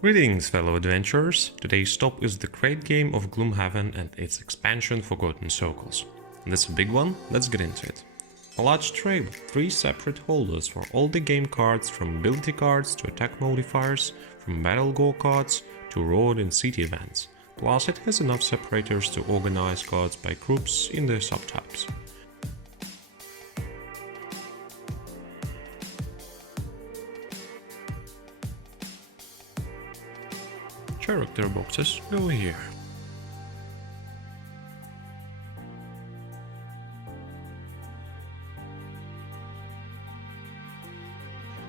Greetings, fellow adventurers! Today's stop is the great game of Gloomhaven and its expansion Forgotten Circles. And that's a big one, let's get into it. A large tray with 3 separate holders for all the game cards, from ability cards to attack modifiers, from battle go-cards to road and city events. Plus it has enough separators to organize cards by groups in their subtypes. Character boxes go here.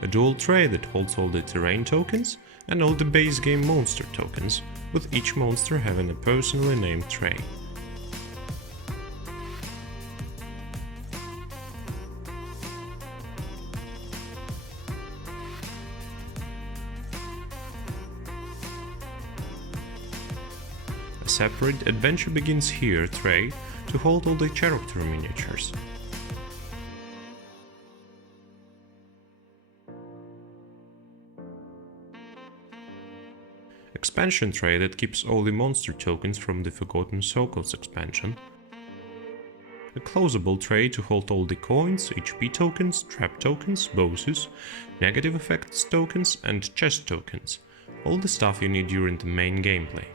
A dual tray that holds all the terrain tokens and all the base game monster tokens, with each monster having a personally named tray. A separate Adventure Begins Here tray to hold all the character miniatures. Expansion tray that keeps all the monster tokens from the Forgotten Circles expansion. A closable tray to hold all the coins, HP tokens, trap tokens, bosses, negative effects tokens and chest tokens. All the stuff you need during the main gameplay.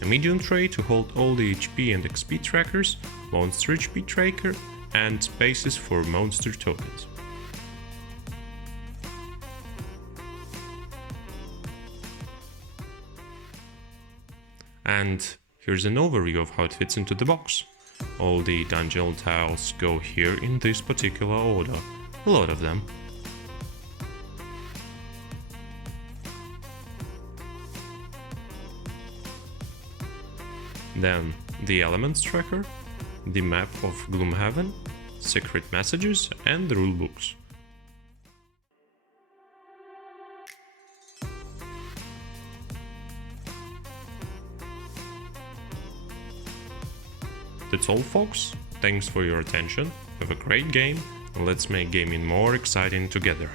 A medium tray to hold all the HP and XP trackers, monster HP tracker and spaces for monster tokens. And here's an overview of how it fits into the box. All the dungeon tiles go here in this particular order, a lot of them. Then the elements tracker, the map of Gloomhaven, secret messages and the rulebooks. That's all, folks. Thanks for your attention, have a great game and let's make gaming more exciting together.